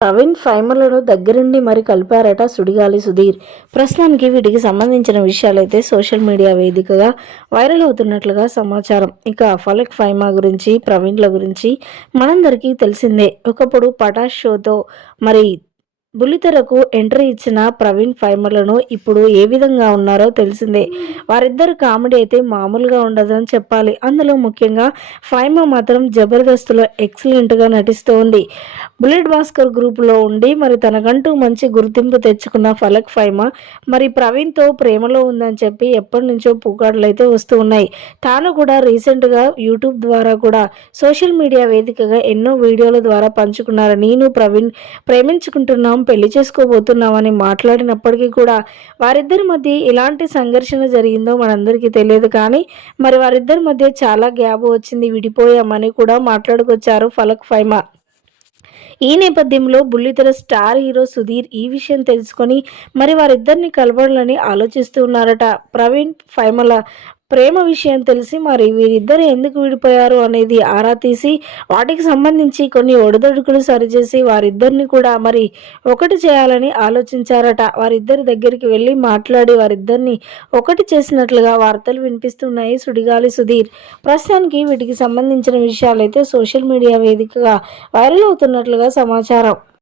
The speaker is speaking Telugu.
ప్రవీణ్ ఫైమర్లను దగ్గరుండి మరి కలిపారట సుడిగాలి సుధీర్. ప్రస్తుతానికి వీటికి సంబంధించిన విషయాలైతే సోషల్ మీడియా వేదికగా వైరల్ అవుతున్నట్లుగా సమాచారం. ఇక ఫలక్ ఫైమా గురించి ప్రవీణ్ల గురించి మనందరికీ తెలిసిందే. ఒకప్పుడు పటాష్ షోతో మరి బుల్లితెరకు ఎంట్రీ ఇచ్చిన ప్రవీణ్ ఫైమర్లను ఇప్పుడు ఏ విధంగా ఉన్నారో తెలిసిందే. వారిద్దరు కామెడీ అయితే మామూలుగా ఉండదని చెప్పాలి. అందులో ముఖ్యంగా ఫైమా మాత్రం జబర్దస్త్లో ఎక్సలెంట్గా నటిస్తూ ఉంది. బుల్లెట్ భాస్కర్ గ్రూపులో ఉండి మరి తనకంటూ మంచి గుర్తింపు తెచ్చుకున్న ఫలక్ ఫైమా మరి ప్రవీణ్తో ప్రేమలో ఉందని చెప్పి ఎప్పటి నుంచో పూకాడలు అయితే వస్తూ ఉన్నాయి. తాను కూడా రీసెంట్గా యూట్యూబ్ ద్వారా కూడా సోషల్ మీడియా వేదికగా ఎన్నో వీడియోల ద్వారా పంచుకున్నారు నేను ప్రవీణ్ ప్రేమించుకుంటున్నాం పెళ్ళి చేసుకోబోతున్నామని మాట్లాడినప్పటికీ కూడా వారిద్దరి మధ్య ఎలాంటి సంఘర్షణ జరిగిందో మనందరికీ తెలియదు కానీ మరి వారిద్దరి మధ్య చాలా గ్యాప్ వచ్చింది విడిపోయామని కూడా మాట్లాడుకొచ్చారు ఫలక్ ఫైమా. ఈ నేపథ్యంలో బుల్లితెర స్టార్ హీరో సుధీర్ ఈ విషయం తెలుసుకొని మరి వారిద్దరిని కలవాలని ఆలోచిస్తూ ఉన్నారట ప్రవీణ్ ఫైమల ప్రేమ విషయం తెలిసి మరి వీరిద్దరు ఎందుకు విడిపోయారు అనేది ఆరా తీసి వాటికి సంబంధించి కొన్ని ఒడిదొడుకులు సరిచేసి వారిద్దరిని కూడా మరి ఒకటి చేయాలని ఆలోచించారట. వారిద్దరి దగ్గరికి వెళ్ళి మాట్లాడి వారిద్దరిని ఒకటి చేసినట్లుగా వార్తలు వినిపిస్తున్నాయి సుడిగాలి సుధీర్. ప్రస్తుతానికి వీటికి సంబంధించిన విషయాలైతే సోషల్ మీడియా వేదికగా వైరల్ అవుతున్నట్లుగా సమాచారం.